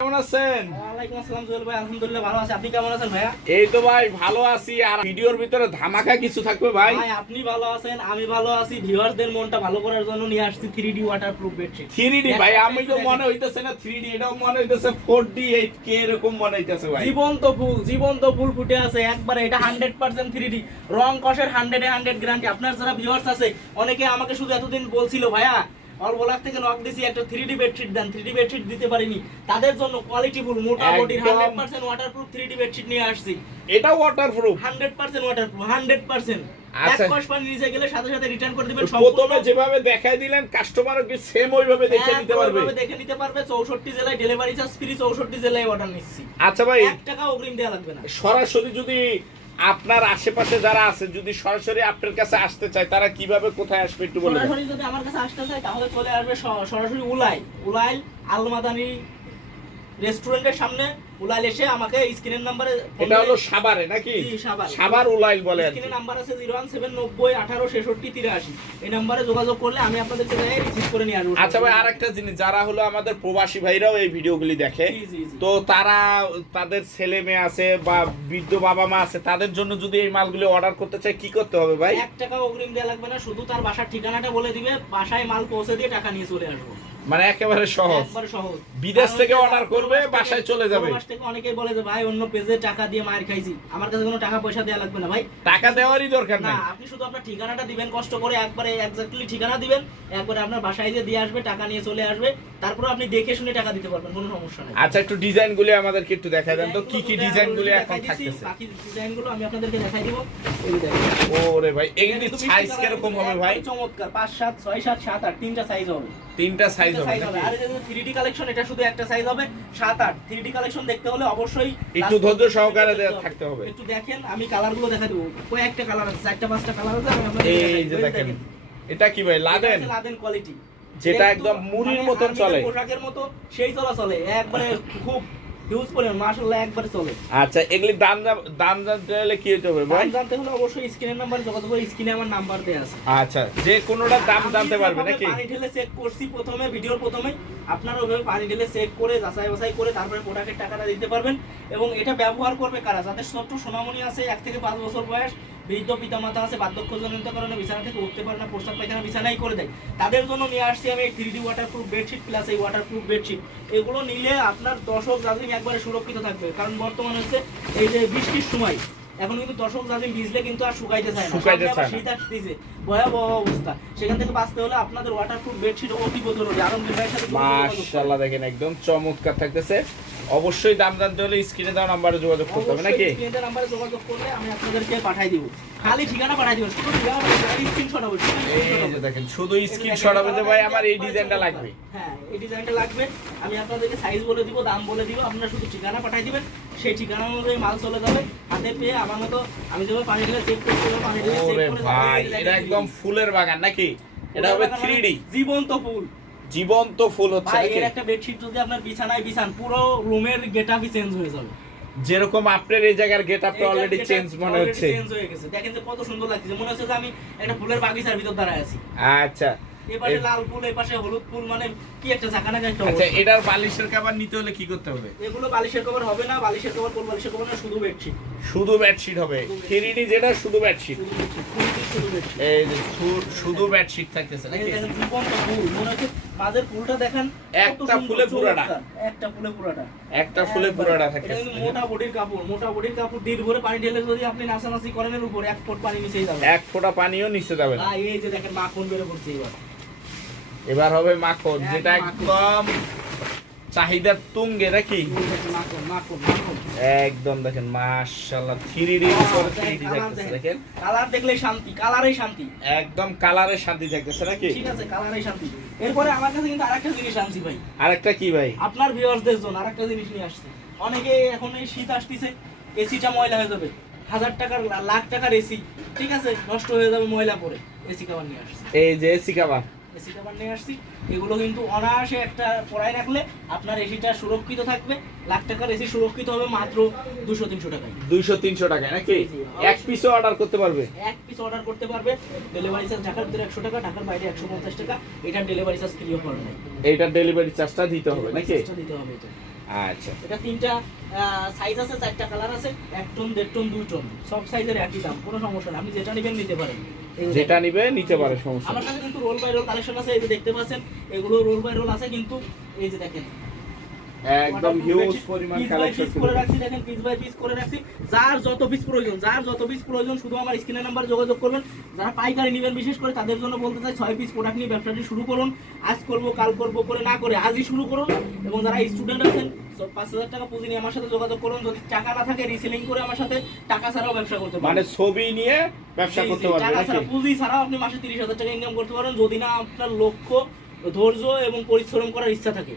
কেমন আছেন? আসসালাম ভাই আলহামদুলিল্লাহ ভালো আছি। আপনি কেমন আছেন ভাইয়া? এই তো ভাই ভালো আছি। আর ভিডিওর ভিতরে ধামাকা কিছু থাকবে ভাই? ভাই আপনি ভালো আছেন আমি ভালো আছি। ভিউয়ারদের মনটা ভালো করার জন্য নিয়ে আসছি থ্রি ডি বেডশিট থ্রি ভাই আমি তো মনে হইতেছে না থ্রি এটাও মনে হইতেছে ফোর ডি এইট কে এরকম মনে হইতেছে ভাই। জীবন্ত ফুল জীবন্ত ফুল ফুটে আছে। একবারে এটা হান্ড্রেড পার্সেন্ট থ্রি ডি রং কষের গ্যারান্টি আপনার যারা ভিউয়ার্স আছে অনেকে আমাকে শুধু এতদিন বলছিল ভাইয়া অলবলার থেকে নক দিছি একটা থ্রি ডি বেডশিট দেন। থ্রি ডি বেডশিট দিতে পারিনি। তাদের জন্য কোয়ালিটি ফুল মোটা বডির একদম। Hundred percent water three D bedsheet নিয়ে আসছি। এটা waterproof hundred percent waterproof hundred percent এক। কষ পানি নিচে গেলে সাথে সাথে রিটার্ন করে দিবেন প্রথমে যেভাবে দেখাই দিলেন কাস্টমার কি সেম ওইভাবে দেখে নিতে পারবে? দেখে নিতে পারবে। চৌষট্টি জেলায় ডেলিভারি চার্জ ফ্রি জেলায় অর্ডার নিচ্ছি। আচ্ছা ভাই টাকা অগ্রিম লাগবে না। সরাসরি যদি আপনার আশেপাশে যারা আছে, যদি সরাসরি আপনার কাছে আসতে চায়, তারা কীভাবে কোথায় আসবে একটু বলে সরাসরি যদি আমার কাছে আসতে চায়, তাহলে চলে আসবে সরাসরি উলাই উলাই আলমাদানি রেস্টুরেন্টের সামনে উলাইল এসে আমাকে স্ক্রিনের নাম্বারে এটা হলো সাভারে নাকি। সাভার উলাইল বলে স্ক্রিনের নাম্বার আছে জিরো ওয়ান সেভেন নব্বই আঠারো ছেষট্টি তিরাশি। এই নাম্বারে যোগাযোগ করলে আমি আপনাদেরকে রিসিভ করে নিয়ে আসব। আচ্ছা ভাই আরেকটা জিনিস যারা হলো আমাদের প্রবাসী ভাইরাও এই ভিডিওগুলি দেখে। তো তারা তাদের ছেলে মেয়ে আছে বা বৃদ্ধ বাবা মা আছে তাদের জন্য যদি এই মালগুলি অর্ডার করতে চায় কি করতে হবে ভাই? এক টাকা অগ্রিম দেওয়া লাগবে না শুধু তার বাসার ঠিকানাটা বলে দিবে বাসায় মাল পৌঁছে দিয়ে টাকা নিয়ে চলে আসব। মানে একেবারে সহজ। সহজ। বিদেশ থেকে হচ্ছে করবে, বাসায় চলে যাবে। অনেকেই বলে যে ভাই অন্য পেজে টাকা দিয়ে মায়ের খাইছি। আমার কাছে কোনো টাকা পয়সা দেওয়া লাগবে না ভাই। টাকা দেওয়ারই দরকার নাই। আপনি শুধু আপনার ঠিকানাটা দিবেন কষ্ট করে একবারে এক্স্যাক্টলি ঠিকানা দিবেন। একবারে আপনার বাসায় যে দিয়ে আসবে টাকা নিয়ে চলে আসবে। তারপরে আপনি দেখে শুনে টাকা দিতে পারবেন কোনো সমস্যা নেই। আচ্ছা একটু ডিজাইন গুলি আমাদেরকে একটু দেখাই দেন তো কি কি ডিজাইন গুলি এখন থাকতেছে? বাকি ডিজাইনগুলো আমি আপনাদেরকে দেখাই দিব। ওরে ভাই এগুলি সাইজ কীরকম হবে ভাই? চমৎকার পাঁচ সাত ছয় সাত সাত আট তিনটা সাইজ হবে। তিনটা সাইজ হবে? আর যদি 3D কালেকশন এটা শুধু একটা সাইজ হবে। সাত আট। থ্রি ডি কালেকশন দেখতে হলে অবশ্যই একটু ধৈর্য সহকারে থাকতে হবে। একটু দেখেন আমি কালারগুলো দেখা দেবো। কয়েকটা কালার আছে চারটা পাঁচটা কালার আছে আমি আপনাদের এই যে দেখেন। এটা কি ভাই লাদেন লাদেন কোয়ালিটি যেটা একদম মুড়ির মতন চলে। পোশাকের মতো সেই চলা চলে একবারে খুব হিউজ পরিমাণ মাশাআল্লাহ একবারে চলে। আচ্ছা এগুলি দাম দাম জানতে হলে কি হতে হবে ভাই? দাম জানতে হলে অবশ্যই স্ক্রিনের নাম্বার যোগাযোগ করে স্ক্রিনে আমার নাম্বার দেয়া আছে। আচ্ছা যে কোনোটা দাম জানতে পারবে নাকি? পানি ঢেলে চেক করছি প্রথমে ভিডিওর প্রথমে আপনারা পানি ঢেলে চেক করে যাচাই বাছাই করে তারপরে প্রোডাক্টের টাকাটা দিতে পারবেন। এবং এটা ব্যবহার করবে কারা? যাদের ছোট্ট সোনামণি আছে এক থেকে পাঁচ বছর বয়স বৃদ্ধ পিতামাতা আছে বার্ধক্যজনিত কারণে বিছানা থেকে উঠতে পারে না প্রস্তাব পায়খানা বিছানাই করে দেয়। তাদের জন্য নিয়ে আসছি আমি এই three D waterproof bedsheet plus এই ওয়াটারপ্রুফ বেডশিট এগুলো নিলে আপনার দর্শক জাজিম একবারে সুরক্ষিত থাকবে। কারণ বর্তমানে হচ্ছে এই যে বৃষ্টির সময় এখন কিন্তু দর্শক জাজিম ভিজলে কিন্তু আর শুকাইতে চায় না। শীত আসতেছে ভয়াবহ অবস্থা। সেখান থেকে বাঁচতে হলে আপনাদের ওয়াটারপ্রুফ বেডশিট অতি জরুরি ভাইয়ের সাথে। মাশাআল্লাহ দেখেন একদম চমৎকার থাকতেছে। অবশ্যই দাম জানতে হলে স্ক্রিনে দেওয়া নাম্বারে যোগাযোগ করতে হবে নাকি? স্ক্রিনের নাম্বারে যোগাযোগ করলে আমি আপনাদেরকে দিব। খালি ঠিকানা দিব শুধু ঠিকানা স্ক্রিনশট হবে এই যে দেখেন শুধু স্ক্রিনশট হবে যে ভাই আমার এই ডিজাইনটা লাগবে। হ্যাঁ এই ডিজাইনটা লাগবে। আমি আপনাদেরকে সাইজ বলে দিব দাম বলে দিব আপনারা শুধু ঠিকানা পাঠাই দিবেন। সেই ঠিকানা অনুযায়ী মাল চলে যাবে হাতে পেয়ে আমার মতো আমি যেভাবে পানি ঢেলে চেক করছি পানি ঢেলে চেক করে ভাই এটা একদম ফুলের বাগান নাকি? এটা হবে মানে থ্রি ডি জীবন্ত ফুল। জীবন্ত ফুল হচ্ছে ভাই এর একটা বেডশিট যদি আপনার বিছানায় বিছান পুরো রুমের গেটআপই চেঞ্জ হয়ে যাবে। যেরকম আপনার এই জায়গার গেট আপটা অলরেডি চেঞ্জ মনে হচ্ছে। চেঞ্জ হয়ে গেছে। দেখেন যে কত সুন্দর লাগছে। মনে হচ্ছে যে আমি একটা ফুলের বাগিচার ভিতর দাঁড়ায় আছি। আচ্ছা। এপাশে লাল ফুল এপাশে হলুদ ফুল মানে কি একটা ঝাঁকানা একটা আচ্ছা এটার বালিশের কাবার নিতে হলে কি করতে হবে? এগুলো বালিশের কভার হবে না। বালিশের কভার কোন বালিশের কভার না শুধু বেডশিট শুধু বেডশিট হবে। থ্রি ডি যেটা শুধু বেডশিট শুধু বেডশিট এই শুধু বেডশিট থাকতেছে দেখেন জীবন্ত ফুল। মনে হচ্ছে মাঝের ফুলটা দেখেন একটা ফুলে পুরাটা। একটা ফুলে পুরাটা। একটা ফুলে পুরাটা থাকে। মোটা বডির কাপড় মোটা বডির কাপড় দিন ভরে পানি ঢেলে যদি আপনি নাচানাচি করেন এর উপর এক ফুট পানি নিচেই যাবে। এক ফোঁটা পানিও নিচে যাবে না। এই যে দেখেন মাখন বের করছে এবার। এবার হবে মাখন যেটা একদম একদম চাহিদার তুঙ্গে নাকি? একদম দেখেন মাশাআল্লাহ থ্রি ডি উপরে থ্রি থাকতেছে দেখেন। কালার দেখলে শান্তি কালারেই শান্তি। একদম কালারে শান্তি থাকতেছে নাকি? ঠিক আছে কালারেই শান্তি। এরপরে আমার কাছে কিন্তু আরেকটা জিনিস আনছি ভাই। আরেকটা কি ভাই? আপনার ভিউয়ার্সদের জন্য আরেকটা জিনিস নিয়ে আসছে। অনেকে এখন এই শীত আসতেছে এসিটা ময়লা হয়ে যাবে। হাজার টাকার লাখ টাকার এসি ঠিক আছে নষ্ট হয়ে যাবে ময়লা পরে। এসি কাভার নিয়ে আসছে। এই যে এসি কাবার এসি কভার নিয়ে আসছি। এগুলো কিন্তু অনায়াসে একটা পড়ায় রাখলে আপনার এসিটা সুরক্ষিত থাকবে। লাখ টাকার এসি সুরক্ষিত হবে মাত্র দুশো তিনশো টাকায়। দুইশো তিনশো টাকায় নাকি? এক পিসও অর্ডার করতে পারবে? এক পিস অর্ডার করতে পারবে। ডেলিভারি চার্জ ঢাকার ভিতরে একশো টাকা ঢাকার বাইরে একশো পঞ্চাশ টাকা। এটার ডেলিভারি চার্জ ফ্রি করা এটার ডেলিভারি চার্জটা দিতে হবে নাকি? দিতে হবে এটা। আচ্ছা। এটা তিনটা সাইজ আছে চারটা কালার আছে এক টন দেড় টন দুই টন সব সাইজের একই দাম কোনো সমস্যা নেই। আপনি যেটা নেবেন নিতে পারেন। যেটা নিবে নিতে পারে সমস্যা আমার কাছে কিন্তু রোল বাই রোল কালেকশন আছে এই যে দেখতে পাচ্ছেন এগুলো রোল বাই রোল আছে কিন্তু এই যে দেখেন একদম হিউজ পরিমাণ কালেকশন করে রাখছি দেখেন পিস বাই পিস করে রাখছি। যার যত পিস প্রয়োজন যার যত পিস প্রয়োজন শুধু আমার স্ক্রিনের নাম্বার যোগাযোগ করবেন। যারা পাইকারি নেবেন বিশেষ করে তাদের জন্য বলতে চাই ছয় পিস প্রোডাক্ট নিয়ে ব্যবসাটি শুরু করুন। আজ করব কাল করব করে না করে আজই শুরু করুন। এবং যারা স্টুডেন্ট আছেন পাঁচ হাজার টাকা পুঁজি নিয়ে আমার সাথে যোগাযোগ করুন। যদি টাকা না থাকে রিসেলিং করে আমার সাথে টাকা ছাড়াও ব্যবসা করতে মানে ছবি নিয়ে ব্যবসা করতে পারবে টাকা ছাড়া পুঁজি ছাড়াও আপনি মাসে তিরিশ হাজার টাকা ইনকাম করতে পারেন যদি না আপনার লক্ষ্য ধৈর্য এবং পরিশ্রম করার ইচ্ছা থাকে।